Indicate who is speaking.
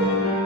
Speaker 1: thank uh you -huh.